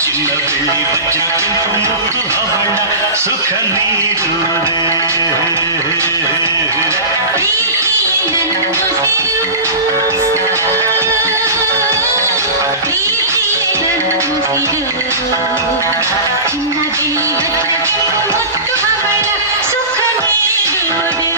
ಚಿನ್ನ ಬೆಳ್ಳಿ ವಜ್ರ ಕೆಂಪು ಮುತ್ತು ಹವಳ ಸುಖ ನೀಡುವುದೇ ಚಿನ್ನ ಬೆಳ್ಳಿ ವಜ್ರ ಕೆಂಪು ಮುತ್ತು ಹವಳ ಸುಖ ನೀಡುವುದೇ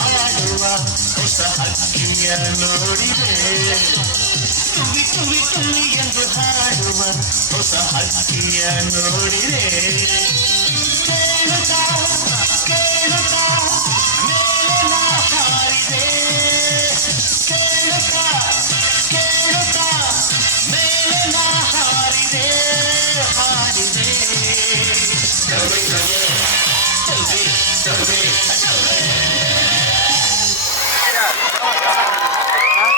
ಹೊಸ ಹಕ್ಕಿಯ ನೋಡಿದೆ ತುವಿ ತುವಿ ತುವಿ ಎಂದು ಹಾಡುವ ಹೊಸ ಹಕ್ಕಿಯ ನೋಡಿದೆ ಕೇಳುತ್ತಾ ಕೇಳುತ್ತಾ ಮೇಲೆ ನಾ ಹಾರಿದೆ ಕೇಳುತ್ತಾ ಕೇಳುತ್ತಾ ಮೇಲೆ ನಾ ಹಾರಿದೆ ಹಾಡಿದೆ ತವಿ ತವಿ ತವಿ